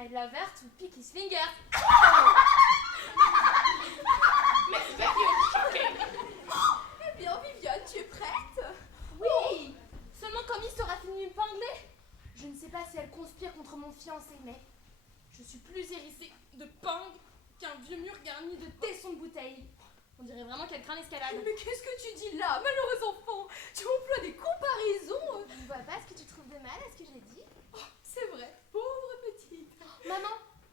my lover to pick his fingers. Miss Vivian, shocking! Eh bien, Viviane, tu es prête? Oui. Seulement comme il sera fini m'épingler. Je ne sais pas si elle conspire contre mon fiancé, mais je suis plus hérissée de ping qu'un vieux mur garni de tessons de bouteilles. On dirait vraiment qu'elle craint l'escalade. Mais qu'est-ce que tu dis là, malheureux enfant? Tu emploies des comparaisons. Je ne vois pas ce que tu trouves de mal à ce que j'ai dit. C'est vrai, pauvre petite. Maman,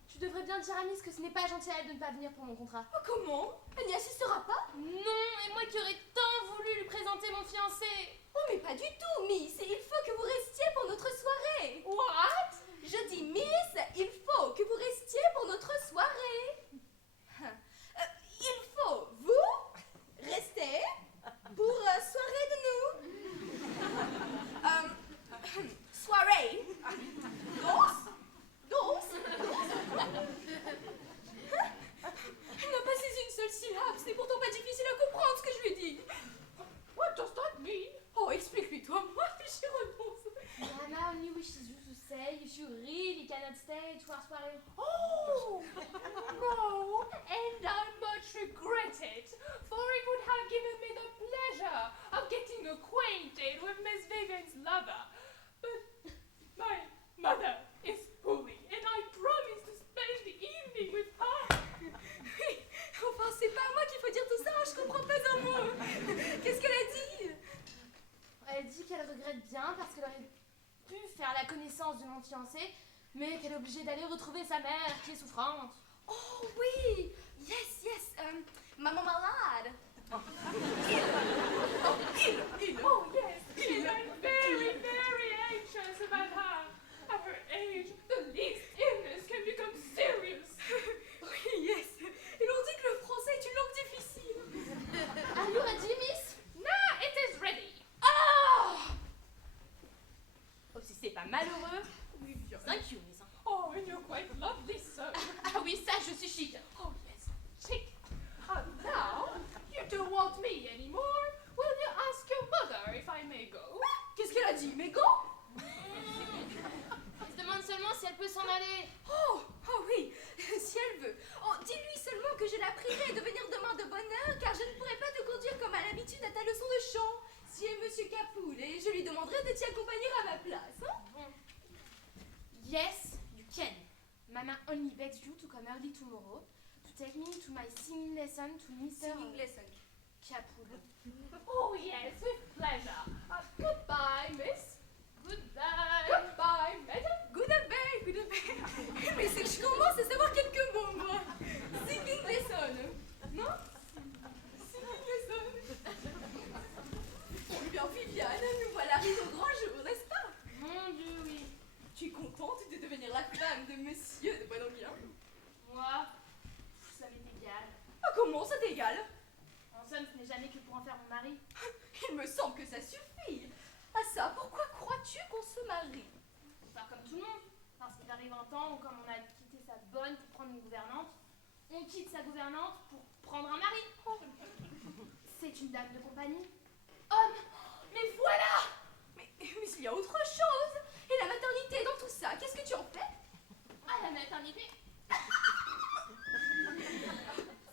tu devrais bien dire à Miss que ce n'est pas gentil à elle de ne pas venir pour mon contrat. Oh, comment? Elle n'y assistera pas? Non, et moi qui aurais tant voulu lui présenter mon fiancé. Oh, mais pas du tout, Miss. Il faut que vous restiez pour notre soirée. What? Je dis, Miss, il faut que vous restiez pour notre soirée. Il faut, vous, rester pour soirée de nous. Soirée. Danse. Elle n'a pas saisi une seule syllabe. C'est pourtant pas difficile à comprendre ce que je lui dis. What does that mean? Oh, explique-lui toi, moi, j'y renonce. Mama only wishes you to say if you really cannot stay to our soirée. Oh, no, and I much regret it, for it would have given me the pleasure of getting acquainted with Miss Vivian's lover. But my mother is poorly, and I promised to spend the evening with her. Oui, enfin, c'est pas à moi qu'il faut dire tout ça, je comprends pas un mot. Qu'est-ce qu'elle a dit? Elle dit qu'elle regrette bien parce qu'elle aurait pu faire la connaissance de mon fiancé, mais qu'elle est obligée d'aller retrouver sa mère qui est souffrante. Oh oui, yes, maman malade. Il. Oh, yes, I'm very, very anxious about her. At her age, the least illness can become serious. Oui, yes. Et l'on dit que le français est une langue difficile. Are you ready, Miss? Now it is ready. Ah! Oh, si c'est pas malheureux, Viviane. thank you, Miss. Oh, and you're quite lovely, sir. Ah oui, ça, je suis chic. Oh, yes, chic. Now, you don't want me anymore. Will you ask your mother if I may go? Qu'est-ce qu'elle a dit? Mes gants? Elle se demande seulement si elle peut s'en aller. Oh oui, si elle veut. Oh, dis-lui seulement que je la prierai de venir demain de bonne heure, car je ne pourrai pas te conduire comme à l'habitude à ta leçon de chant. Si est Monsieur Capoul, et je lui demanderai de t'y accompagner à ma place. Hein? Yes, you can. Mama only begs you to come early tomorrow to take me to my singing lesson to Mr. Singing lesson. Capoul. Oh, yes, with pleasure. Goodbye, miss. Goodbye. Goodbye, madam. Good day. Mais c'est que je commence à savoir quelques mots, moi. Singing lesson. Non? Singing lesson. Eh bien, Viviane, nous voilà arrivés au grand jour, n'est-ce pas? Mon Dieu, oui. Tu es contente de devenir la femme de Monsieur de Boisdanguien? Moi, ça m'est égal. Ah, comment ça t'égale? En somme, ce n'est jamais que pour en faire mon mari. Il me semble que ça suffit. Ah ça, pourquoi crois-tu qu'on se marie? Pour faire comme tout le monde. Parce qu'il arrive un temps où, comme on a quitté sa bonne pour prendre une gouvernante, on quitte sa gouvernante pour prendre un mari. C'est une dame de compagnie. Homme, mais voilà! Mais il y a autre chose. Et la maternité dans tout ça, qu'est-ce que tu en fais? Ah, la maternité.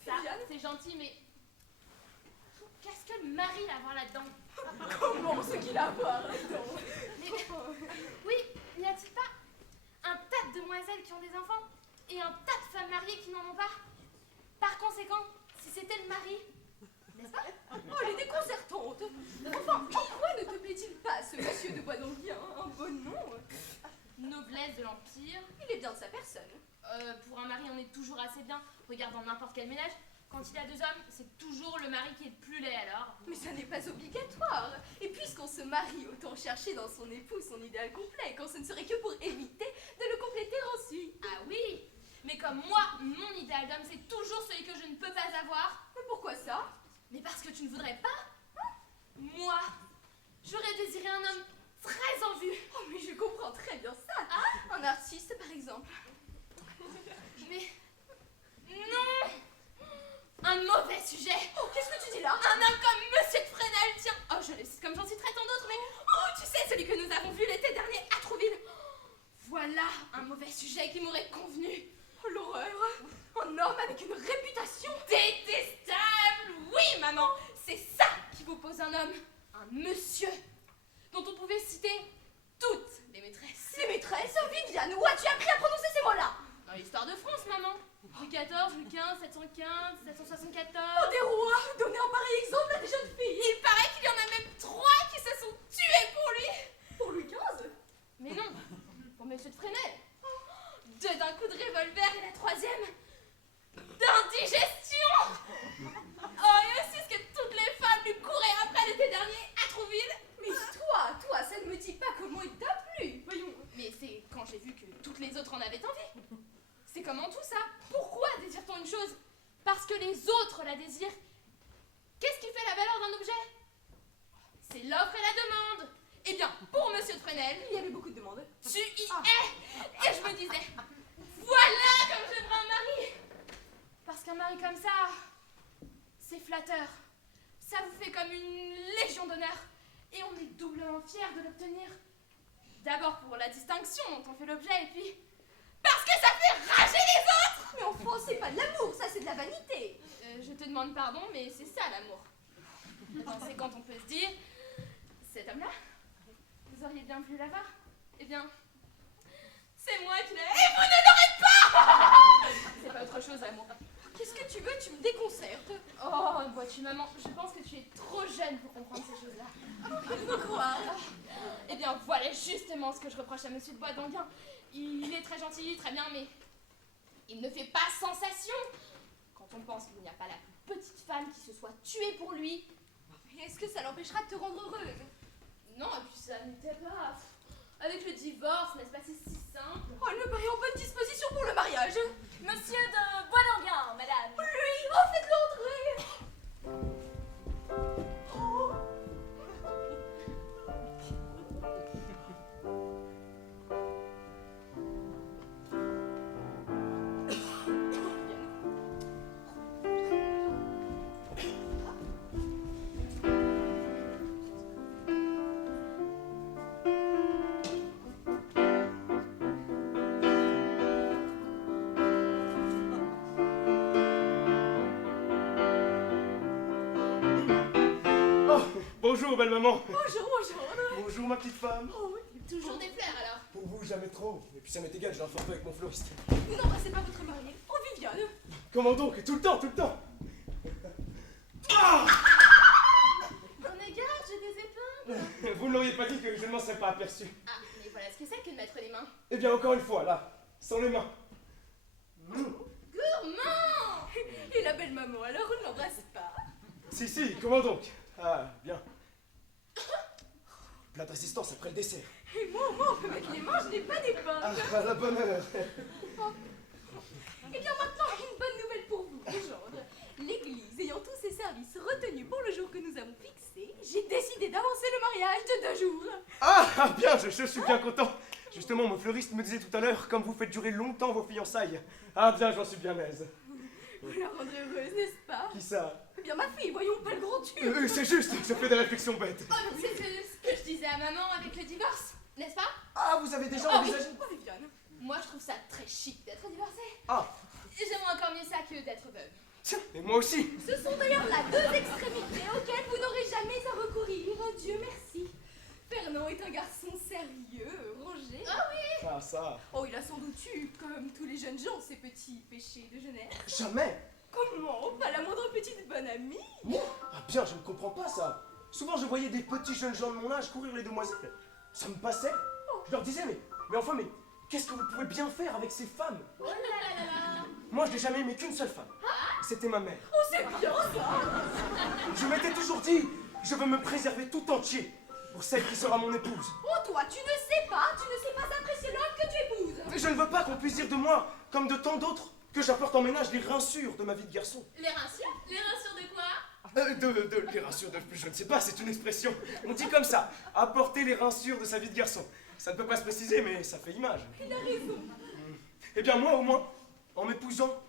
Ça, c'est gentil, mais qu'est-ce que le mari a à voir là-dedans? Comment ce qu'il a à voir là-dedans? Mais, oui, n'y a-t-il pas un tas de demoiselles qui ont des enfants et un tas de femmes mariées qui n'en ont pas? Par conséquent, si c'était le mari, n'est-ce pas? Oh, elle est déconcertante. Enfin, pourquoi ne te plaît-il pas ce Monsieur de Boisdanguien? Un bon nom. Noblesse de l'Empire. Il est bien de sa personne. Pour un mari, on est toujours assez bien. Regarde dans n'importe quel ménage. Quand il y a deux hommes, c'est toujours le mari qui est le plus laid alors. Mais ça n'est pas obligatoire. Et puisqu'on se marie, autant chercher dans son époux son idéal complet, quand ce ne serait que pour éviter de le compléter ensuite. Ah oui, mais comme moi, mon idéal d'homme, c'est toujours celui que je ne peux pas avoir. Mais pourquoi ça? Mais parce que tu ne voudrais pas. Moi, j'aurais désiré un homme très en vue. Oh, mais je comprends très bien ça. Ah? Un artiste, par exemple. Mais non, un mauvais sujet. Oh, qu'est-ce que tu dis là? Un homme comme Monsieur de Fresnel, tiens. Oh, je le cite comme j'en citerai tant d'autres, mais oh, tu sais, celui que nous avons vu l'été dernier à Trouville. Voilà un mauvais sujet qui m'aurait convenu. Oh, l'horreur. Un homme avec une réputation. Détestable. Oui, maman, c'est ça qui vous pose un homme. Un monsieur dont on pouvait citer toutes les maîtresses. Les maîtresses, Viviane, où as-tu appris à prononcer ces mots-là? Dans l'histoire de France, maman. Louis XIV, Louis XV, 715, 774... Oh, des rois! Donner un pareil exemple à des jeunes filles! Il paraît qu'il y en a même 3 qui se sont tués pour lui. Pour Louis XV? Mais non, pour Monsieur de Fresnel. 2 d'un coup de revolver et la 3e d'indigestion. Oh, et aussi ce que toutes les femmes lui couraient après l'été dernier à Trouville. Mais toi, ça ne me dit pas comment il t'a plu! Voyons. Mais c'est quand j'ai vu que toutes les autres en avaient envie. C'est comment tout ça? Pourquoi désire-t-on une chose? Parce que les autres la désirent. Qu'est-ce qui fait la valeur d'un objet? C'est l'offre et la demande. Eh bien, pour Monsieur de Fresnel, Il y avait beaucoup de demandes. tu y es. Et je me disais, voilà comme j'aimerais un mari. Parce qu'un mari comme ça, c'est flatteur. Ça vous fait comme une légion d'honneur. Et on est doublement fiers de l'obtenir. D'abord pour la distinction dont on fait l'objet, et puis parce que ça fait rager les autres. Mais enfin, c'est pas de l'amour, ça c'est de la vanité! Je te demande pardon, mais c'est ça l'amour. C'est quand on peut se dire, cet homme-là, vous auriez bien pu l'avoir. Eh bien, c'est moi qui l'ai. Et vous ne l'aurez pas. C'est pas autre chose, l'amour. Qu'est-ce que tu veux? Tu me déconcertes! Oh, vois-tu, maman, je pense que tu es trop jeune pour comprendre ces choses-là. Il faut croire! Eh bien, voilà justement ce que je reproche à Monsieur de Boisdanguin. Il est très gentil, très bien, mais il ne fait pas sensation. Quand on pense qu'il n'y a pas la plus petite femme qui se soit tuée pour lui. Est-ce que ça l'empêchera de te rendre heureuse? Non, et puis ça n'était pas... Avec le divorce, n'est-ce pas, c'est si simple. Oh, elle me paraît en bonne disposition pour le mariage! Monsieur de Boisdanguin, madame. Lui! Oh, faites-le entrer! Oh. Bonjour, belle maman. Bonjour, bonjour! Bonjour, ma petite femme. Oh, Toujours des fleurs, alors. Pour vous, jamais trop. Et puis ça m'est égal, j'ai un forfait avec mon fleuriste. vous n'embrassez pas votre mariée! Oh, Viviane! Comment donc? Tout le temps, tout le temps. Prenez garde, j'ai des épingles. Vous ne l'auriez pas dit que je ne m'en serais pas aperçu. Ah, mais voilà ce que c'est que de mettre les mains. Eh bien, encore une fois, là, sans les mains. Gourmand. Et la belle maman, alors on ne l'embrasse pas? Si, comment donc? Ah, bien. Plat d'assistance après le dessert. Et moi, on peut mettre les mains, je n'ai pas d'épingle! Ah, la bonne heure. Eh bien maintenant, une bonne nouvelle pour vous, gendre. L'église ayant tous ses services retenus pour le jour que nous avons fixé, j'ai décidé d'avancer le mariage de 2 jours. Ah, bien, je suis bien content. Justement, mon fleuriste me disait tout à l'heure, comme vous faites durer longtemps vos fiançailles. Ah bien, j'en suis bien aise. Vous la rendrez heureuse, n'est-ce pas? Qui ça? Eh bien ma fille, voyons pas le grand tube. C'est juste, je fais des réflexions bêtes. Oh, mais c'est ce que je disais à maman avec le divorce, n'est-ce pas? Ah, vous avez déjà Oh, oui. envisagé? Oh, Viviane. Moi, je trouve ça très chic d'être divorcée. Ah, J'aimerais encore mieux ça que d'être veuve. tiens, et moi aussi. Ce sont d'ailleurs là 2 extrémités auxquelles vous n'aurez jamais à recourir. Oh, Dieu merci. Fernand est un garçon sérieux, rangé. Ah oui. Ah, ça. Oh, il a sans doute eu, comme tous les jeunes gens, ses petits péchés de jeunesse. Jamais. Comment? Pas la moindre petite bonne amie? Ah bien, je ne comprends pas ça. Souvent, je voyais des petits jeunes gens de mon âge courir les demoiselles. Ça me passait. Je leur disais, mais enfin, mais qu'est-ce que vous pouvez bien faire avec ces femmes? Oh là là là là. Moi, je n'ai jamais aimé qu'une seule femme. C'était ma mère. Oh, c'est bien ça! Je m'étais toujours dit, je veux me préserver tout entier pour celle qui sera mon épouse. Oh, toi, tu ne sais pas apprécier l'homme que tu épouses. Je ne veux pas qu'on puisse dire de moi, comme de tant d'autres, que j'apporte en ménage les rinsures de ma vie de garçon. Les rinsures? Les rinsures de quoi? Les rinsures de... Je ne sais pas, c'est une expression. On dit comme ça, apporter les rinsures de sa vie de garçon. Ça ne peut pas se préciser, mais ça fait image. Il a raison. Eh bien moi, au moins, en m'épousant,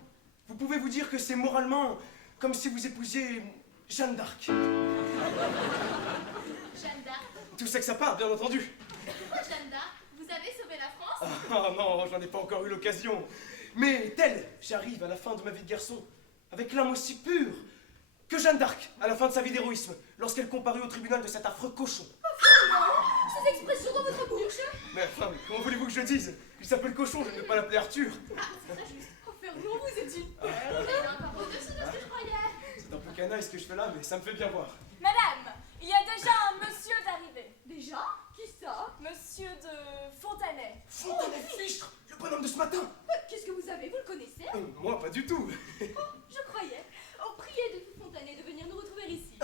vous pouvez vous dire que c'est moralement comme si vous épousiez Jeanne d'Arc. Jeanne d'Arc. Tout ça que ça part, bien entendu. Pourquoi Jeanne d'Arc? Vous avez sauvé la France? Ah non, j'en ai pas encore eu l'occasion. Mais tel, j'arrive à la fin de ma vie de garçon, avec l'âme aussi pure que Jeanne d'Arc, à la fin de sa vie d'héroïsme, lorsqu'elle comparut au tribunal de cet affreux cochon. Ces expressions dans votre bouche. Mais enfin, comment voulez-vous que je dise? Il s'appelle cochon, je ne vais pas l'appeler Arthur. Oh, Fernand, vous êtes une perle. Elle est encore au-dessus de ce que je croyais. C'est un peu canaille ce que je fais là, mais ça me fait bien voir. Madame, il y a déjà un monsieur d'arrivée. Déjà? Qui ça? Monsieur de Fontanet. Fontanet Fichtre, le bonhomme de ce matin. Qu'est-ce que vous avez? Vous le connaissez? Moi, pas du tout. Je croyais. Oh, priez de Fontanet de venir nous retrouver ici.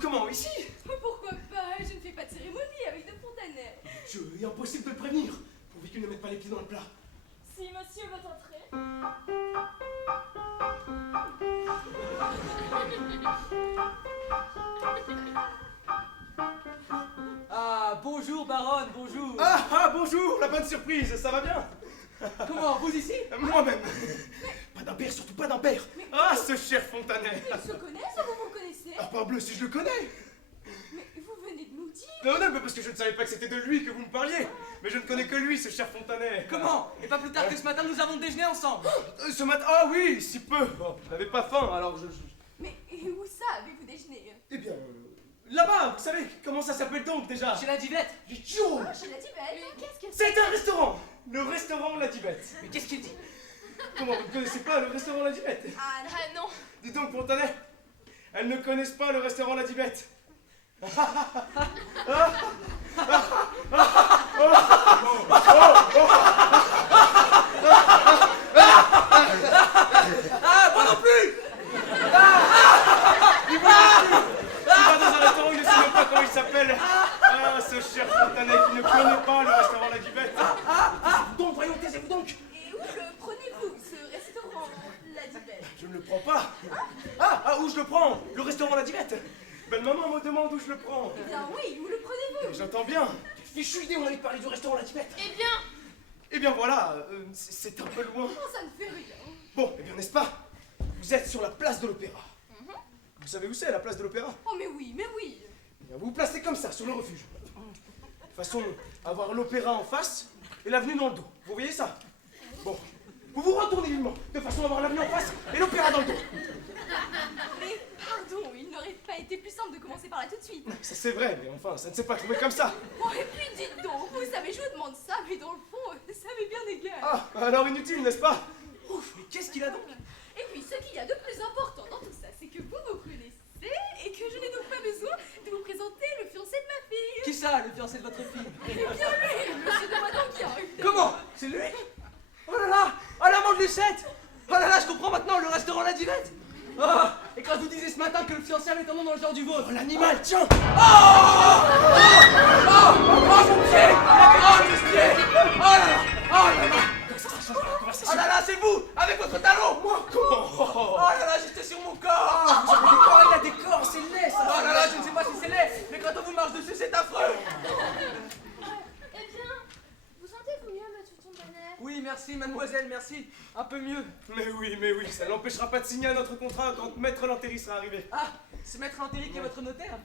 Comment, ici? Pourquoi pas? Je ne fais pas de cérémonie avec de Fontanet. Il est impossible de le prévenir, pourvu qu'il ne mette pas les pieds dans le plat. Si monsieur veut entrer. Ah, bonjour baronne, bonjour. Bonjour, la bonne surprise, ça va bien? Comment, vous ici? Moi-même. Pas d'un père, surtout pas d'un père. Ah, ce cher Fontanet. Ils se connaissent ou vous me connaissez? Ah, parbleu, si je le connais. Mais vous venez de nous dire. Non, mais parce que je ne savais pas que c'était de lui que vous me parliez. Mais je ne connais que lui, ce cher Fontanet. Comment? Et pas plus tard que ce matin, nous avons déjeuné ensemble. Ce matin. Ah oui, si peu. Oh, je n'avais pas faim, alors je. Mais où ça avez-vous déjeuné? Eh bien, là-bas, vous savez, comment ça s'appelle donc déjà? Chez la divette. Idiot. Oh, chez la Tibet. Qu'est-ce que C'est un restaurant. Le restaurant La Divette. Mais qu'est-ce qu'il dit? Comment, vous ne connaissez pas le restaurant La Divette? Ah non. Dis donc, Fontanet, elles ne connaissent pas le restaurant La Divette. Ah, moi non plus. Il va dans un restaurant, il ne sait même pas comment il s'appelle. Ah, ce cher Fontanet qui ne connaît pas le restaurant La Divette. Taisez-vous donc, voyons, taisez-vous donc. Et où le prenez-vous, ce restaurant, la Tibet? Je ne le prends pas. Où je le prends? Le restaurant La Divette. Belle maman me demande où je le prends. Eh bien oui, où le prenez-vous? J'entends bien. Fichue idée, on allait parler du restaurant La Divette. Eh bien, Eh bien voilà, c'est un peu loin. Oh, ça ne fait rien. Bon, eh bien n'est-ce pas? Vous êtes sur la place de l'Opéra. Vous savez où c'est la place de l'Opéra? Oh mais oui, mais oui. Eh bien, vous vous placez comme ça, sur le refuge. De façon à avoir l'Opéra en face et l'avenue dans le dos. Vous voyez ça? Bon, vous vous retournez vivement, de façon à avoir l'avenue en face et l'Opéra dans le dos. Mais pardon, il n'aurait pas été plus simple de commencer par là tout de suite. Ça c'est vrai, mais enfin, ça ne s'est pas trouvé comme ça. Oh et puis dites donc, vous savez, je vous demande ça, mais dans le fond, ça m'est bien égal. Ah, alors inutile, n'est-ce pas? Ouf, mais qu'est-ce qu'il a donc? Et puis ce qu'il y a de plus important dans tout ça, c'est que vous me connaissez et que je n'ai donc pas besoin de vous présenter le fiancé de ma fille. Qui ça, le fiancé de votre fille? Eh bien lui, monsieur de Madanguia. Comment? C'est lui? Oh là là! Oh l'amant de Lucette! Oh là là, je comprends maintenant, le restaurant La Divette! Oh, et quand je vous disais ce matin que le fiancé avait un nom dans le genre du vôtre. Oh, l'animal, tiens! Oh, mon pied! Oh, mon pied! Oh là là! Oh là là! Oh là là, c'est vous! Avec votre talon! Moi, comment? Oh là là, j'étais sur mon corps! Vous avez des corps, il a des corps, c'est laid ça! Oh là là, je ne sais pas si c'est laid, mais quand on vous marche dessus, c'est affreux! eh bien, vous sentez-vous mieux, monsieur Fontanet? Oui, merci, mademoiselle, merci. Un peu mieux. Mais oui, ça n'empêchera pas de signer notre contrat quand Maître Lantéry sera arrivé. Ah, c'est Maître Antéric qui est votre notaire?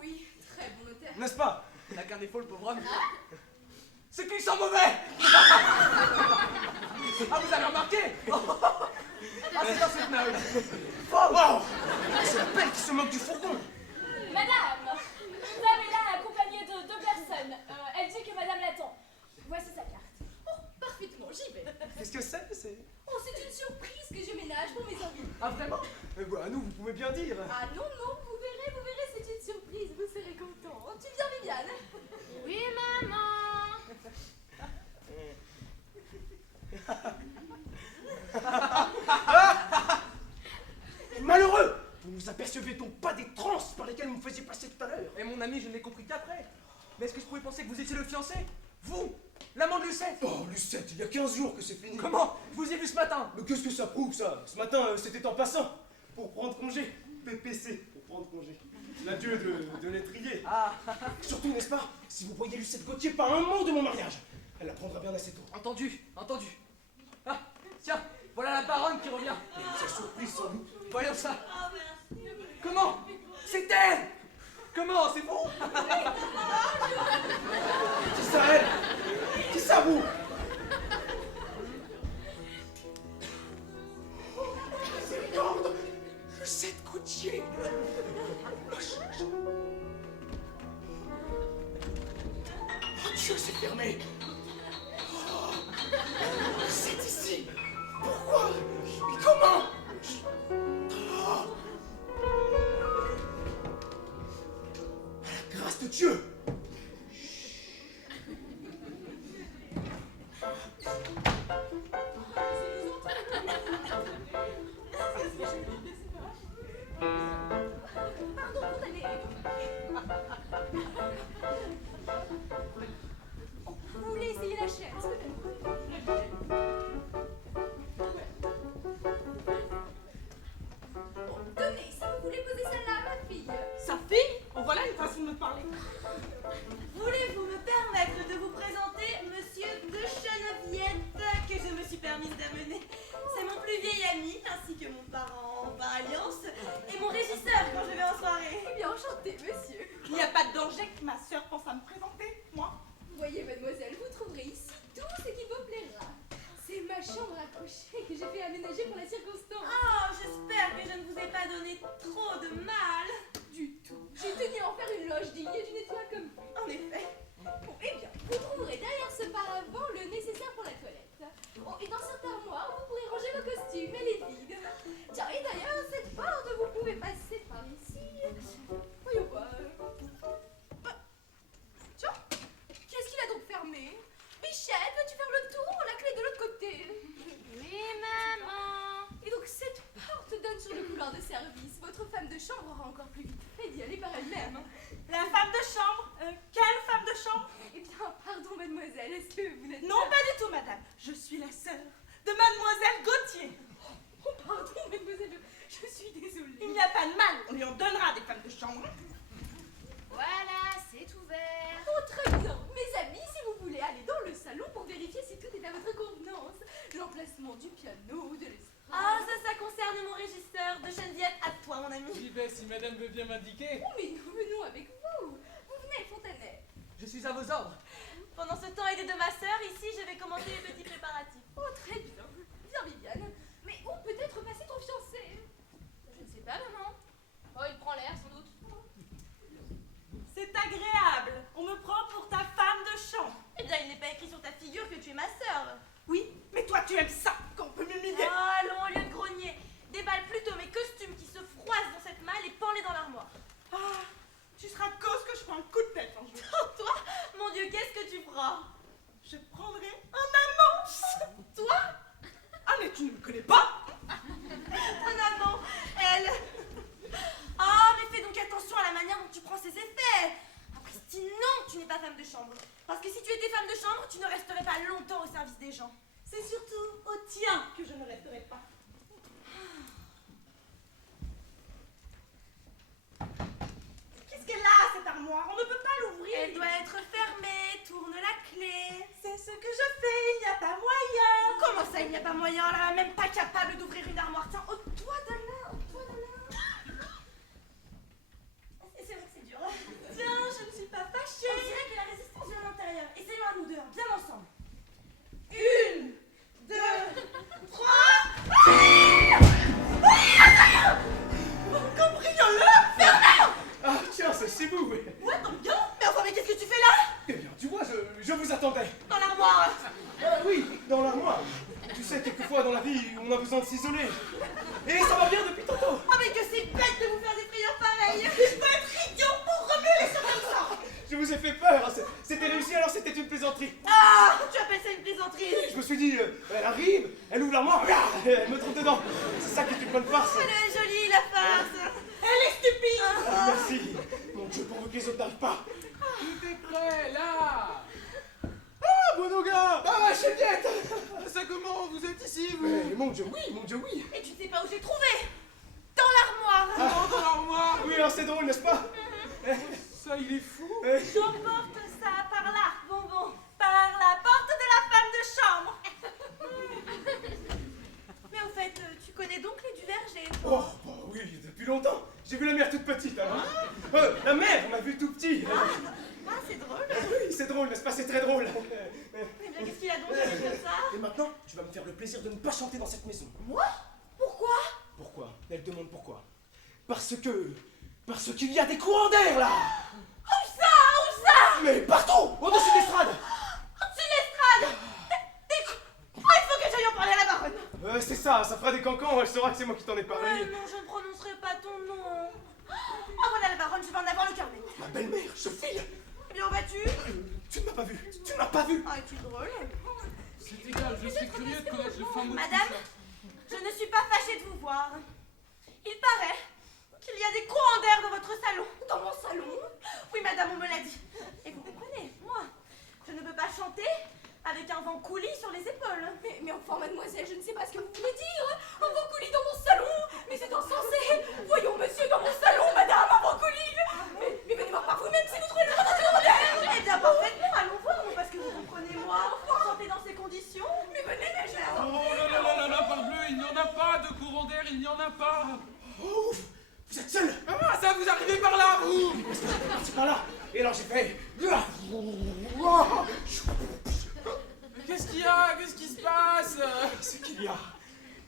Oui, très bon notaire. N'est-ce pas? Il n'a qu'un défaut, le pauvre homme. C'est qu'il sent mauvais! Ah, vous avez remarqué? Ah, c'est dans cette naule. Wow! C'est la pelle qui se moque du fourgon! Madame, dame est là accompagnée de deux personnes. Elle dit que madame l'attend. Voici sa carte. Oh, parfaitement, j'y vais. Qu'est-ce que c'est? Oh, c'est une surprise que je ménage pour mes amis. Ah, vraiment? Mais bon, à nous, vous pouvez bien dire. Ah non, vous verrez, c'est une surprise, vous serez content. Tu viens, Viviane? Oui, maman. Malheureux! Vous ne vous apercevez donc pas des transes par lesquelles vous me faisiez passer tout à l'heure? Et mon ami, je ne l'ai compris qu'après. Mais est-ce que je pouvais penser que vous étiez le fiancé? Vous, l'amant de Lucette? Oh, Lucette, il y a 15 jours que c'est fini. Comment? Je vous ai vu ce matin. Mais qu'est-ce que ça prouve, ça? Ce matin, c'était en passant. Pour prendre congé. PPC, pour prendre congé. L'adieu de l'étrier. Ah, Surtout, n'est-ce pas? Si vous voyez Lucette Gauthier, pas un mot de mon mariage. Elle la prendra bien assez tôt. entendu, entendu. Ah, tiens, voilà la baronne qui revient. C'est surprise sans doute. Voyons ça. Comment? C'est elle! Comment? C'est vous? Qui ça, elle? Qui ça, vous? c'est fermé. Oh, c'est ici. Pourquoi? Et comment? Oh. À la grâce de Dieu. Pardon, condamné. Vous voulez essayer la chaise? Bon, tenez, si vous voulez poser celle-là à ma fille. Sa fille? Oh, voilà une façon de me parler. Voulez-vous me permettre de vous présenter Monsieur de Cheneviette que je me suis permise d'amener? C'est mon plus vieil ami, ainsi que mon parent par alliance, et mon régisseur quand je vais en soirée. Eh bien, enchanté, monsieur. Il n'y a pas de danger que ma sœur pense à me présenter, moi. Voyez, mademoiselle, vous trouverez ici tout ce qui vous plaira. C'est ma chambre à coucher que j'ai fait aménager pour la circonstance. Oh, j'espère que je ne vous ai pas donné trop de mal. Du tout. J'ai tenu à en faire une loge digne d'une étoile comme vous. En effet. Bon, eh bien, vous trouverez derrière ce paravent le nécessaire pour la toilette. Oh, et dans cette armoire, vous pourrez ranger vos costumes, elle est vide. Tiens, et d'ailleurs, cette porte, vous pouvez passer par ici. Voyons voir. Tiens, qu'est-ce qu'il a donc fermé? Michel, veux-tu faire le tour? La clé de l'autre côté. Oui, maman. Et donc, cette porte donne sur le couloir de service. Votre femme de chambre aura encore plus vite fait d'y aller par elle-même. La femme de chambre? Quelle femme de chambre? Eh bien, pardon, mademoiselle, est-ce que vous n'êtes Non, pas du tout, madame. Je suis la sœur de mademoiselle Gauthier. Oh, pardon, mademoiselle, je suis désolée. Il n'y a pas de mal, on lui en donnera des femmes de chambre. Voilà, c'est ouvert. Oh, très bien. Mes amis, si vous voulez aller dans le salon pour vérifier si tout est à votre convenance. L'emplacement du piano, de l'estrade. Ah, ça concerne mon régisseur de Cheneviette. À toi, mon ami. J'y vais si madame veut bien m'indiquer. Oh, mais nous venons avec vous. Vous venez, Fontanet. Je suis à vos ordres. Pendant ce temps, aidé de ma sœur, ici, je vais commencer les petits préparatifs. Oh, très bien. Viens, Viviane. Mais où peut être passé ton fiancé? Je ne sais pas, maman. Oh, il prend l'air, sans doute. C'est agréable. On me prend pour ta femme de chambre. Eh bien, il n'est pas écrit sur ta figure que tu es ma sœur. Oui, mais toi tu aimes ça quand on peut m'humilier. Oh, allons, au lieu de grogner, déballe plutôt mes costumes qui se froissent dans cette malle et pends-les dans l'armoire. Ah, tu seras cause que je prends un coup de tête un jour. Oh, toi, mon Dieu, qu'est-ce que tu feras? Je prendrai un amant. Toi? Ah, mais tu ne me connais pas? Un amant, elle. Ah, mais fais donc attention à la manière dont tu prends ses effets. Après, non, tu n'es pas femme de chambre. Parce que si tu étais femme de chambre, tu ne resterais pas longtemps au service des gens. C'est surtout au tien que je ne resterai pas. Qu'est-ce qu'elle a, cette armoire? On ne peut pas l'ouvrir. Elle doit être fermée, tourne la clé. C'est ce que je fais, il n'y a pas moyen. Comment ça, il n'y a pas moyen? Elle n'est même pas capable d'ouvrir une armoire. Tiens, ôte-toi de là, ôte-toi de là. C'est vrai que c'est dur. Tiens, je ne suis pas On fâchée. dirait que la résistance vient de l'intérieur. Essayons à nous deux, bien ensemble. 1, 2, 3. Cambrioleur! Ah, tiens, c'est vous. Ouais, tant bien. Mais enfin, mais qu'est-ce que tu fais là? Eh bien, tu vois, je vous attendais. Dans l'armoire. Ah oui, dans l'armoire. Tu sais, quelquefois dans la vie, on a besoin de s'isoler. Et ça va bien depuis tantôt. Ah, mais que c'est bête de vous faire des frayeurs pareilles. Je peux être idiot pour remuer les choses comme ça. Je vous ai fait peur. C'était réussi, alors c'était une plaisanterie. Ah, tu appelles ça une plaisanterie? Je me suis dit, elle arrive, elle ouvre l'armoire, regarde, elle me trouve dedans. C'est ça qui est une bonne farce. Elle est jolie, la farce. Elle est stupide. Ah, merci. Mon Dieu, pourvu que les autres n'arrivent pas. Tout est prêt, là. Ah, bon gars. Ah, Cheneviette. Ça comment? Vous êtes ici, vous? Mais mon Dieu, oui. Et tu ne sais pas où j'ai trouvé? Dans l'armoire. Oh, dans l'armoire. Oui, alors c'est drôle, n'est-ce pas? Ça, il est fou. J'emporte ça par là, bonbon. Par la porte de la femme de chambre. Mais au fait, tu connais donc les du verger, Oh, toi? bah oui, depuis longtemps. J'ai vu la mère toute petite, alors. La mère m'a vu tout petit. Ah, c'est drôle. Oui, c'est drôle, n'est-ce pas? C'est très drôle. Eh bien, qu'est-ce qu'il a donc avec comme ça? Et maintenant, tu vas me faire le plaisir de ne pas chanter dans cette maison. Moi? Pourquoi? Pourquoi? Elle demande pourquoi. Parce qu'il y a des courants d'air, là. Où ça? Mais partout, au-dessus des estrades. C'est ça fera des cancans, elle saura que c'est moi qui t'en ai parlé. Non, je ne prononcerai pas ton nom. Ah voilà la baronne, je vais en avoir le cœur net. Ma belle-mère, je file. Bien vas-tu? Tu ne m'as pas vu, tu ne m'as pas vu. Ah, es-tu drôle? C'est égal, je serais curieux de connaître le fin mot de tout Madame, ça. je ne suis pas fâchée de vous voir. Il paraît qu'il y a des courants d'air dans votre salon. Dans mon salon? Oui, madame, on me l'a dit. Et vous comprenez, moi, je ne peux pas chanter avec un vent coulis sur les épaules. Mais enfin, mademoiselle, je ne sais pas ce que vous voulez dire. Un vent coulis dans mon salon. Mais c'est insensé. Voyons, monsieur, dans mon salon, madame, un vent coulis. Mais venez voir par vous-même si vous trouvez le courant d'air. Eh bien, parfaitement, allons voir, non, parce que vous comprenez, moi, chanter dans ces conditions. Mais venez, mais je... Oh là, parbleu, il n'y en a pas de courant d'air, il n'y en a pas. Oh, ouf, vous êtes seul. Ah, ça vous arrivez par là, vous. C'est par là. Et alors j'ai fait... Qu'est-ce qu'il y a? Qu'est-ce qui se passe? Ce qu'il y a...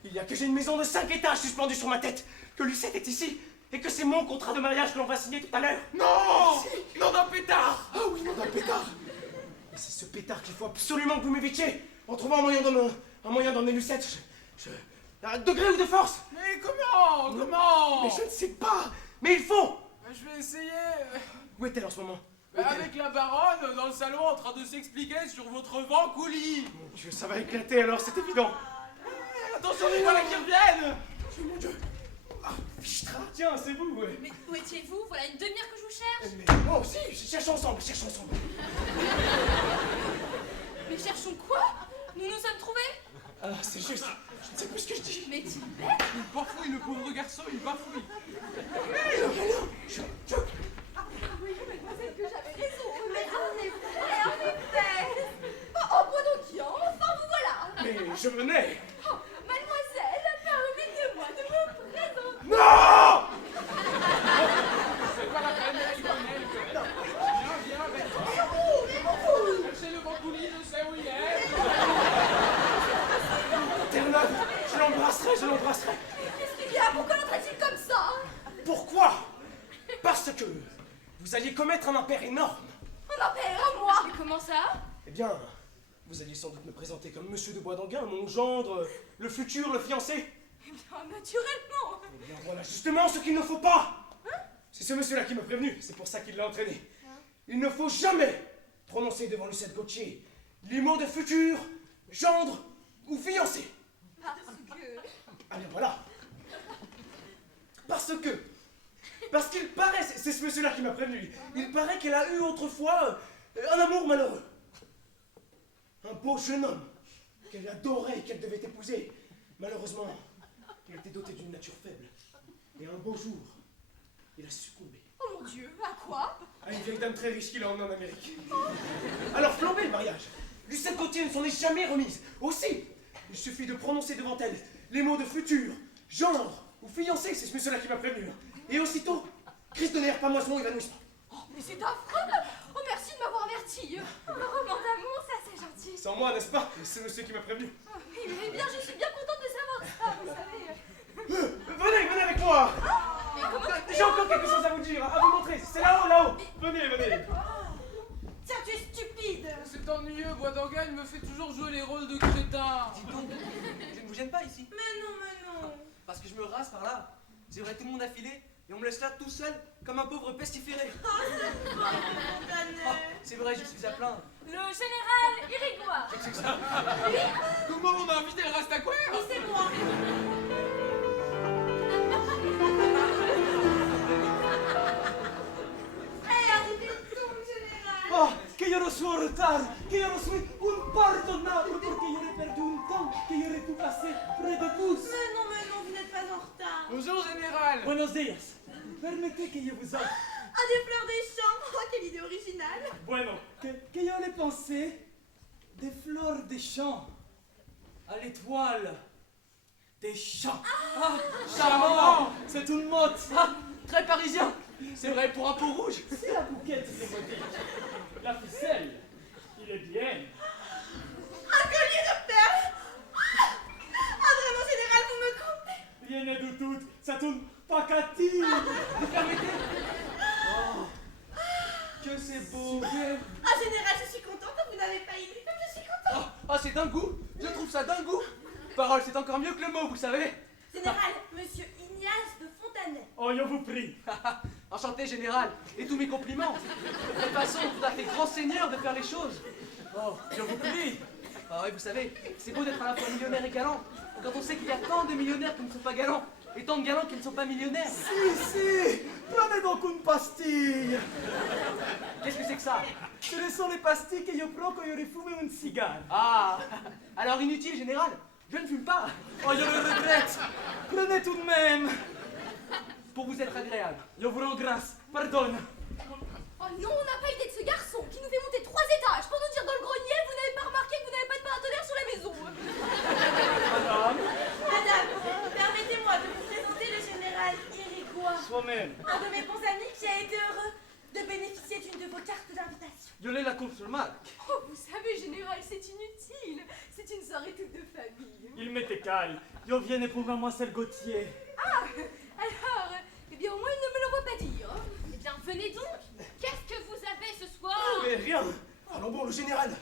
Il y a que j'ai une maison de 5 étages suspendue sur ma tête, que Lucette est ici, et que c'est mon contrat de mariage que l'on va signer tout à l'heure. Non! Non d'un pétard! Ah oui, non d'un pétard. Et c'est ce pétard qu'il faut absolument que vous m'évitiez, en trouvant un moyen d'emmener Lucette. De gré ou de force. Mais comment? Comment? Mais je ne sais pas. Mais il faut. Je vais essayer. Où est-elle en ce moment? Où est-elle? Avec la baronne dans le salon en train de s'expliquer sur votre vent coulis. Mon Dieu, ça va éclater alors, c'est évident. Attention, voilà qui reviennent. Mon Dieu. Ah, fichtra, tiens, c'est vous. Mais où étiez-vous? Voilà une demi-heure que je vous cherche. Mais moi aussi, cherchons ensemble, cherchons ensemble. Mais cherchons quoi? Nous nous sommes trouvés? Ah, c'est juste, je ne sais plus ce que je dis. Mais tu es bête. Il bafouille, le pauvre garçon, il bafouille. Oui, mademoiselle, que j'avais raison. Mais en effet. Oh, bois donc bien, enfin vous voilà. Mais je venais. Oh, mademoiselle, permettez-moi de me présenter. Non! C'est pas la peine, elle connaît. Viens, c'est le vent coulis, je sais où il est. Terre-Neuve, je l'embrasserai. Qu'est-ce qu'il y a? Pourquoi l'entraîne-t-il comme ça? Pourquoi? Parce que vous alliez commettre un impair énorme. Un impair à moi. Mais comment ça? Eh bien, vous alliez sans doute me présenter comme Monsieur de Boisdanguin, mon gendre, le futur, le fiancé. Eh bien, naturellement. Eh bien, voilà justement ce qu'il ne faut pas. C'est ce monsieur-là qui m'a prévenu, c'est pour ça qu'il l'a entraîné. Il ne faut jamais prononcer devant Lucette Gauthier les mots de futur, gendre ou fiancé. Parce que... Ah bien voilà. Parce qu'il paraît, c'est ce monsieur-là qui m'a prévenu, il paraît qu'elle a eu autrefois un amour malheureux. Un beau jeune homme qu'elle adorait et qu'elle devait épouser. Malheureusement, il était doté d'une nature faible. Et un beau jour, il a succombé. Oh mon Dieu, à quoi? À une vieille dame très riche qui l'a emmené en Amérique. Alors flambé le mariage. Lucette Gauthier ne s'en est jamais remise. Aussi, il suffit de prononcer devant elle les mots de futur, genre ou fiancé, c'est ce monsieur-là qui m'a prévenu. Et aussitôt, crise de nerfs, pamoisement, évanouissement. Oh, mais c'est affreux. Oh, merci de m'avoir averti. Un roman d'amour, ça c'est gentil. Sans moi, n'est-ce pas? C'est monsieur qui m'a prévenu. Oh, eh bien, je suis bien contente de savoir ça, vous savez. Venez avec moi. Mais comment J'ai encore quelque chose à vous dire, à vous montrer. C'est là-haut. Venez. Tiens, tu es stupide. C'est ennuyeux, Boisdanguin, il me fait toujours jouer les rôles de crétin. Dis donc, je ne vous gêne pas ici. Mais non. Parce que je me rase par là. C'est vrai, tout le monde a filé et on me laisse là tout seul comme un pauvre pestiféré. Oh, c'est pas spontané. Oh, c'est vrai, je suis à plaindre. Le général Irigoire. Comment on a invité le Rastaquaire? Oui, c'est moi. Arrivé le tour, général. Oh, que yo no soy en retard, que yo no soy un pardonnable porque yo he perdu un temps que yo aurais pu passer près de tous. Mais non, vous n'êtes pas en retard. Bonjour, général. Buenos días. Permettez que yo vous offre. Ah, des fleurs des champs. Oh, quelle idée originale. Bueno, que yo le pensé des fleurs des champs à l'étoile des champs. Ah, charmant. C'est une mode. Ah, très parisien. C'est vrai pour un pot rouge. C'est la bouquette, c'est modique. La ficelle, il est bien. Un collier de perles. Ah, vraiment, général, vous me coupez. Rien n'est de tout, c'est une pacatille. Vous permettez? Oh, que c'est beau. Ah, général, je suis contente. Vous n'avez pas idée comme je suis contente. Ah, c'est d'un goût. Je trouve ça d'un goût. Parole, c'est encore mieux que le mot, vous savez. Général, monsieur Ignace de Fontanet. Oh, je vous prie. Enchanté, général, et tous mes compliments. Cette façon tout à fait grand seigneur de faire les choses. Oh, je vous prie. Ah oui, vous savez, c'est beau d'être à la fois millionnaire et galant. Quand on sait qu'il y a tant de millionnaires qui ne sont pas galants, et tant de galants qui ne sont pas millionnaires. Si, prenez donc une pastille. Qu'est-ce que c'est que ça? Ce sont les pastilles que je prends quand je fume un cigare. Ah, alors inutile, général. Je ne fume pas. Oh, je le regrette. Prenez tout de même. Pour vous être agréable. Je vous rends grâce. Pardonne. Oh non, on n'a pas idée de ce garçon qui nous fait monter 3 étages pour nous dire dans le grenier, vous n'avez pas remarqué que vous n'avez pas de paratonnerre sur la maison. Madame, Madame, permettez-moi de vous présenter le général Irigois, soi-même. un de mes bons amis qui a été heureux de bénéficier d'une de vos cartes d'invitation. Je l'ai la confirmade. Oh, vous savez, général, c'est inutile. C'est une soirée toute de famille. Il m'était calme. Je viens pour mademoiselle Gauthier. Ah, alors, eh bien au moins il ne me l'aura pas dit. Hein. Eh bien, venez donc. Qu'est-ce que vous avez ce soir? Mais rien. Allons bon, le général.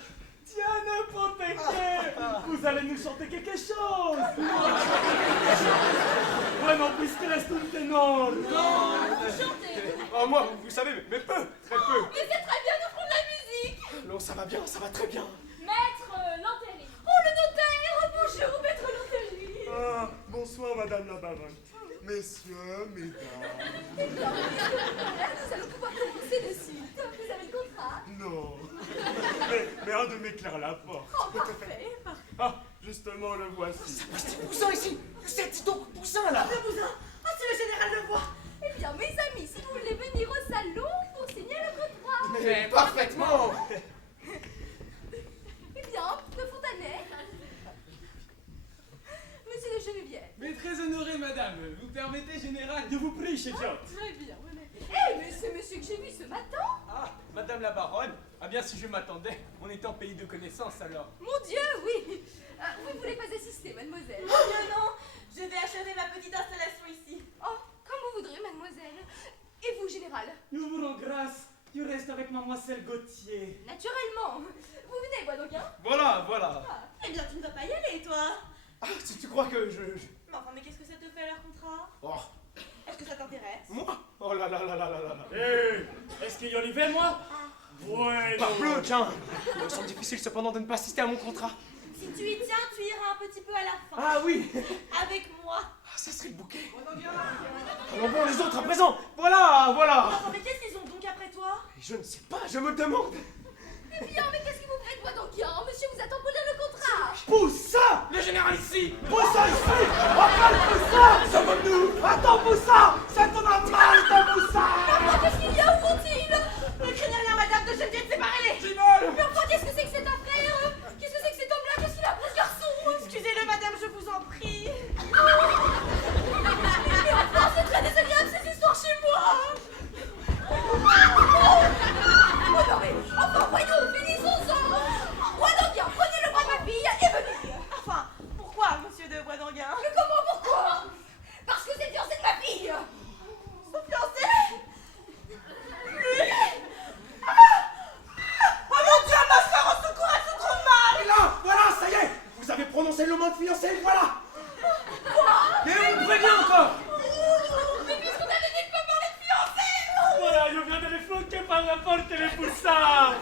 Tiens, n'importe qui. Vous allez nous chanter quelque chose. Vraiment, puisque reste un ténor. Non, vous chantez. Oh, moi, vous savez, mais peu, très peu. Mais c'est très bien, nous ferons de la musique. Non, ça va bien, ça va très bien. Maître Lantéry. Oh, le notaire. Bonjour, maître Lantéry. Ah, bonsoir Madame la Baronne. Messieurs, mesdames. Eh bien, nous allons pouvoir commencer de suite. Vous avez le contrat? Non. Mais un de mes clercs l'apporte. Oh, parfait. Ah, justement, le voici. C'est Poussin ici. C'est donc Poussin, là. Le bousin. Ah, si le général le voit. Eh bien, mes amis, si vous voulez venir au salon pour signer le contrat. Mais parfaitement. Eh bien, de Fontanet. Monsieur de Geneviève. Mais très honoré, madame. Vous permettez, général? Je vous prie, chef Jot. Très bien, oui. Eh, mais c'est monsieur que j'ai vu ce matin. Ah, madame la baronne. Ah bien, si je m'attendais, on était en pays de connaissance alors. Mon Dieu, oui. Vous ne voulez pas assister, mademoiselle? Oh Dieu non, je vais achever ma petite installation ici. Oh, comme vous voudrez, mademoiselle. Et vous, général? Je vous rends grâce. Je reste avec mademoiselle Gauthier. Naturellement. Vous venez, quoi donc, hein? Voilà. Eh bien, tu ne vas pas y aller, toi. Ah, si tu crois que je... Mais enfin, mais qu'est-ce que ça te fait leur contrat? Oh, Est-ce que ça t'intéresse? moi? Oh là là là là là là là. Hé, est-ce qu'il y en avait, moi? Ouais, Parbleu, tiens. Il me semble difficile cependant de ne pas assister à mon contrat. Si tu y tiens, tu iras un petit peu à la fin. Ah oui. Avec moi. Ah, ça serait le bouquet. Allons bon, les autres à présent. Voilà. Enfin, mais qu'est-ce qu'ils ont donc après toi? Je ne sais pas, je me demande. Eh bien, mais qu'est-ce qui vous fait, quoi donc, hein? Monsieur vous attend pour lire le contrat. Poussin. Le général ici. Poussin ici. Appelle Poussin. Sommes-nous? Attends, Poussin. C'est ton mal de Poussin. Enfin, qu'est-ce qu'il y a? Où vont-ils? Ne craignez rien, madame de Geneviève, séparez-les. Mais enfin, qu'est-ce que c'est que cette affaire? Qu'est-ce que c'est que cet homme-là? Qu'est-ce qu'il a pour ce garçon? Excusez-le, madame, je vous en prie. Mais enfin, c'est très désagréable ces histoires chez moi. Oh non mais, enfin voyons, finissons-en. Quoi donc bien, prenez le bras de ma fille et venez. Enfin, pourquoi, monsieur de Boisdanguin? Mais comment, pourquoi? Parce que c'est fiancé de ma fille. Son fiancé? Lui? Oh mon Dieu, ma soeur, au secours, elle se trouve mal. Et là, voilà, ça y est. Vous avez prononcé le mot de fiancé, voilà. Quoi? Et on me prévient encore. Mais puisqu'on avait dit de pas parler de fiancé. Voilà, je viens de les flanquer par la porte et les poussins.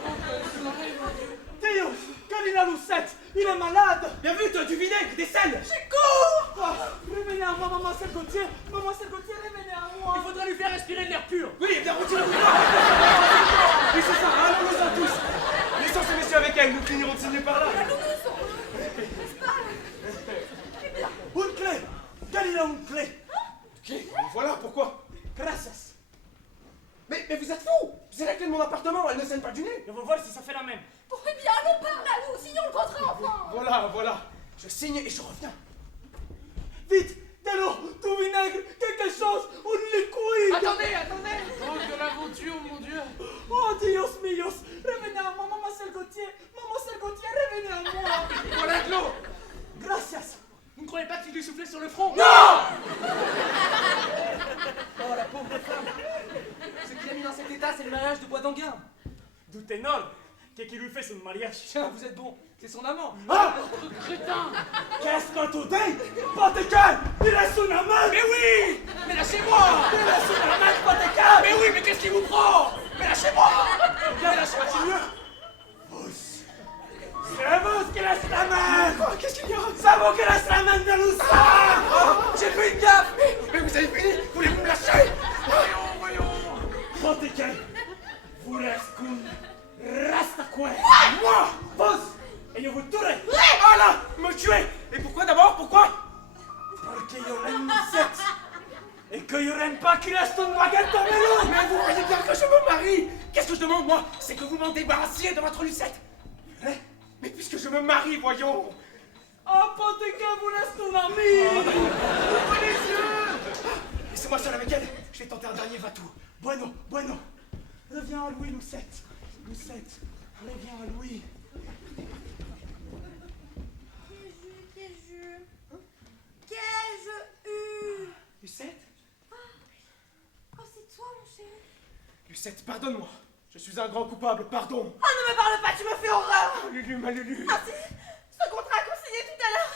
Théo, Galina Lucette, il est malade. Bien vu, du vinaigre, des sels. Revenez à moi, mademoiselle Gauthier. Mademoiselle Gauthier, revenez à moi. Il faudra lui faire respirer de l'air pur. Oui, eh bien, retirez-vous. Oui, c'est ça, allons-nous-en tous. Laissons ces messieurs avec elle, nous finirons de signer par là. Allons-nous, n'est-ce pas? Eh bien, Une clé. Galina, une clé. Ok, voilà pourquoi. Gracias. Mais vous êtes fous. C'est la clé de mon appartement, elle ne saigne pas du nez. Je veux voir si ça fait la même. bon, eh bien, allons par là, nous, signons le contrat enfin. Voilà. Je signe et je reviens. Vite, de l'eau, du vinaigre, quelque chose, un liquide. Attendez. Oh, de l'aventure, mon Dieu. Oh, Dios míos. Revenez à moi, mademoiselle Gauthier. Mademoiselle Gauthier, revenez à moi. Voilà de l'eau. Gracias. Vous ne croyez pas qu'il lui soufflait sur le front? Non. Oh, la pauvre femme. Ce qui l'a mis dans cet état, c'est le mariage de Boisdanguin. Du ténor, qu'est-ce qu'il lui fait son mariage? Tiens, vous êtes bon. C'est son amant. Ah! Crétin! Qu'est-ce qu'on te dit? Potécal! Il est son amant! Mais oui! Mais lâchez-moi! Il est son amant, Potécal! Mais oui, mais qu'est-ce qui vous prend? Mais lâchez-moi! Mais lâchez-moi! C'est vous qui laissez la main! Quoi? Qu'est-ce qu'il y a? C'est vous qui laissez la main de Loussa! Oh, j'ai fait une gaffe! Mais vous avez fini? Voulez-vous me lâcher? Voyons! Potécal! Vous laissez qu'on reste à quoi? Moi! Vous! Et vous tuerez! Ah là! Me tuer! Et pourquoi d'abord? Pourquoi? Parce qu'il y aurait une Lucette! Et qu'il n'y aurait pas qui laisse ton baguette dans mes loups! Mais vous voyez bien que je me marie! Qu'est-ce que je demande, moi? C'est que vous m'en débarrassiez de votre Lucette! Hein? Mais puisque je me marie, voyons! Oh, Potécal, vous laisse ton ami! Ouvrez les yeux! Laissez-moi seul avec elle! Je vais tenter un dernier va-tout! Bueno! Reviens à Louis, Lucette! Lucette, reviens à Louis! Qu'ai-je eu? Lucette? Oh, c'est toi, mon chéri. Lucette, pardonne-moi! Je suis un grand coupable, pardon! Oh, ne me parle pas, tu me fais horreur. Lulu, ma Lulu! Ah, ce contrat qu'on signait tout à l'heure,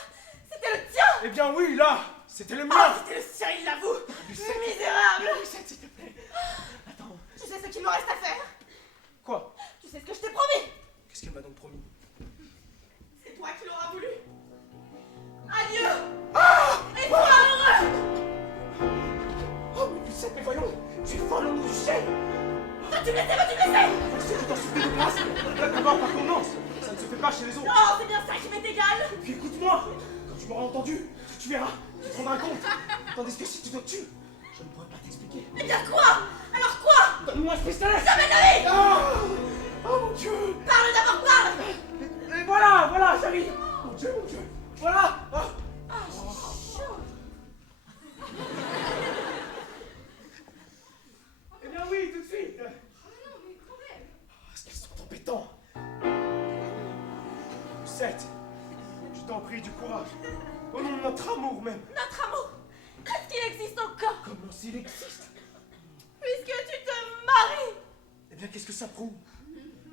c'était le tien. Eh bien oui, là! C'était le mien! Ah, c'était le sien, il l'avoue. Lucette. Misérable. Lucette, s'il te plaît! Attends, Tu sais ce qu'il me reste à faire. quoi? Tu sais ce que je t'ai promis. Qu'est-ce qu'elle m'a donc promis? C'est toi qui l'auras voulu. Adieu. Ah! Et sois heureux. Oh, mais Lucette, mais voyons! Tu es folle, on nous chien! Vas-tu me laisser, vas-tu me laisser. Je t'en supplie de grâce! Là, d'abord, par convenance! Ça ne se fait pas chez les autres! Oh, c'est bien ça qui m'est égal. Et puis écoute-moi! Quand tu m'auras entendu, tu verras, tu te rendras compte! Tandis que si tu te tues, je ne pourrai pas t'expliquer! Eh bien quoi? Alors quoi? Donne-moi ce pistolet! Jamais de la vie. Oh mon Dieu! Parle d'abord, parle. Et voilà, j'arrive! Mon Dieu! Voilà! Oh. Ah, j'ai chaud. Eh bien oui, tout de suite! Ah non, mais quand même. Est-ce qu'ils sont embêtants! Lucette, je t'en prie, du courage! Au nom de notre amour même! Notre amour, est-ce qu'il existe encore? Comment s'il existe! Puisque tu te maries. Eh bien, qu'est-ce que ça prouve?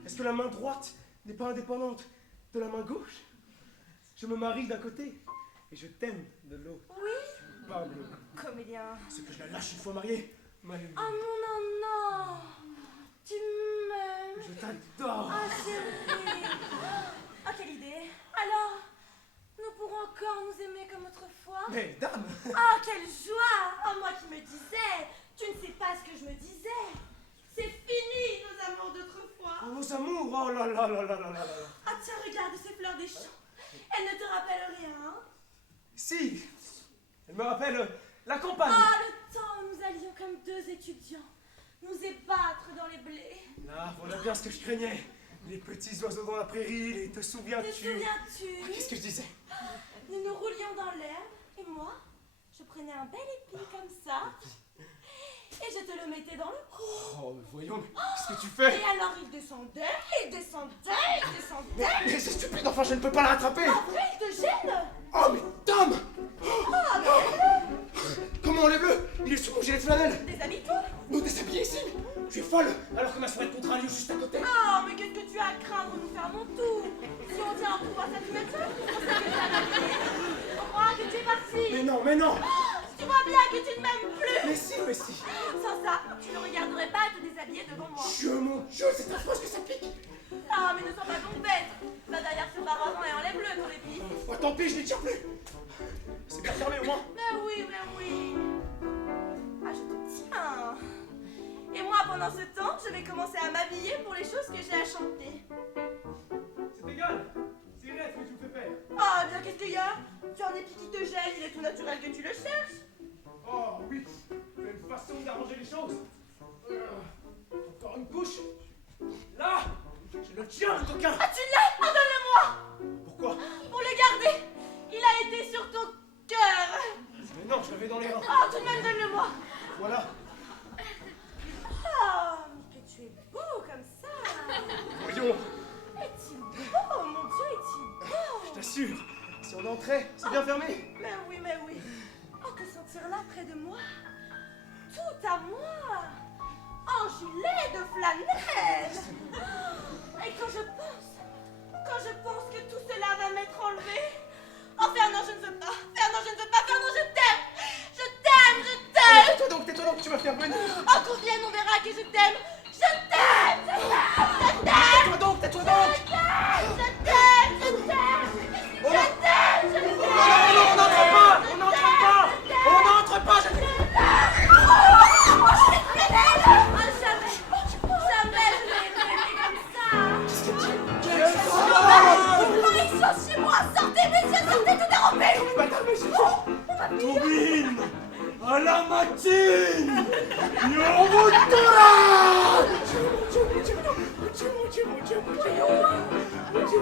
Est-ce que la main droite n'est pas indépendante de la main gauche? Je me marie d'un côté et je t'aime de l'autre. Oui. Pablo, Comédien. c'est que je la lâche une fois mariée. Ma Lulu. Oh non. Tu m'aimes. Je t'adore. Ah, chérie. Ah, quelle idée. Alors, nous pourrons encore nous aimer comme autrefois. Mais dame! Ah, quelle joie. Oh, moi qui me disais. Tu ne sais pas ce que je me disais. C'est fini, nos amours d'autrefois. Oh, nos amours! Oh là là là là là là là! Ah, tiens, regarde ces fleurs des champs. Elles ne te rappellent rien, hein? Si! Elle me rappelle la campagne! Ah, le temps où nous allions comme deux étudiants nous ébattre dans les blés. Là, voilà bien ce que je craignais. Les petits oiseaux dans la prairie, te Te souviens-tu? souviens-tu? Qu'est-ce que je disais? Nous nous roulions dans l'herbe et moi, je prenais un bel épi comme ça et je te le mettais dans le cou. Oh, mais voyons, mais qu'est-ce que tu fais? Et alors il descendait. Mais c'est stupide, enfin, je ne peux pas la rattraper! Ah oui, il te gêne? Oh, mais dame! Ah, mais Comment enlève-le? Il est sous mon gilet de flanelle! déshabille-toi. Nous déshabiller ici? Tu es folle! Alors que ma soirée de contrat a lieu juste à côté! Ah, mais qu'est-ce que tu as à craindre? Nous fermons tout. Si on tient un pouvoir centimètre, on sait que tu as habillé. On croira que tu es parti. Mais non! Tu vois bien que tu ne m'aimes plus. Mais si! Sans ça, tu ne regarderais pas te déshabiller devant moi. Mon Dieu, c'est affreux que ça pique! Ah, mais ne sois pas donc bête. Va derrière ce paravent et enlève-le, ton épi. Oh, tant pis, je n'y tire plus! C'est bien fermé au moins! Mais oui. Ah, je te tiens. Et moi, pendant ce temps, je vais commencer à m'habiller pour les choses que j'ai à chanter. C'est égal! C'est vrai que tu me fais faire! Ah, bien, qu'est-ce qu'il y a? Tu as un épi qui te gêne, il est tout naturel que tu le cherches. Oh oui! Tu as une façon d'arranger les choses! Encore une couche! Là! Je le tiens, le coquin! Ah, tu l'as? Ah, donne-le-moi. Pourquoi? Pour le garder. Il a été sur ton cœur. Mais non, je l'avais dans les reins! Ah, tout de même, donne-le-moi. Voilà! Ah, mais que tu es beau comme ça. Voyons! Est-il beau, mon Dieu, est-il beau? Je t'assure, si on entrait, c'est bien fermé! Mais oui. Oh, te sentir là près de moi. Tout à moi. En gilet de flanelle. Et quand je pense que tout ce enlever. Oh Fernand, je ne veux pas. Fernand, je ne veux pas. Fernand, je t'aime. Je t'aime, je t'aime. Tais-toi donc, tu vas faire venir. Oh, qu'on vienne, on verra que je t'aime. Je t'aime, je t'aime, je t'aime. Tais-toi donc. Je t'aime, je t'aime, je t'aime. Je t'aime, je t'aime. Non, on n'entre pas. On n'entre pas. On n'entre pas, je dis. Jamais, jamais je l'ai aimé comme ça. Oh, ils sont chez moi. Sortez, messieurs, sortez, tout dérobé. Tobin, à la matine, Yomotora! Mon Dieu.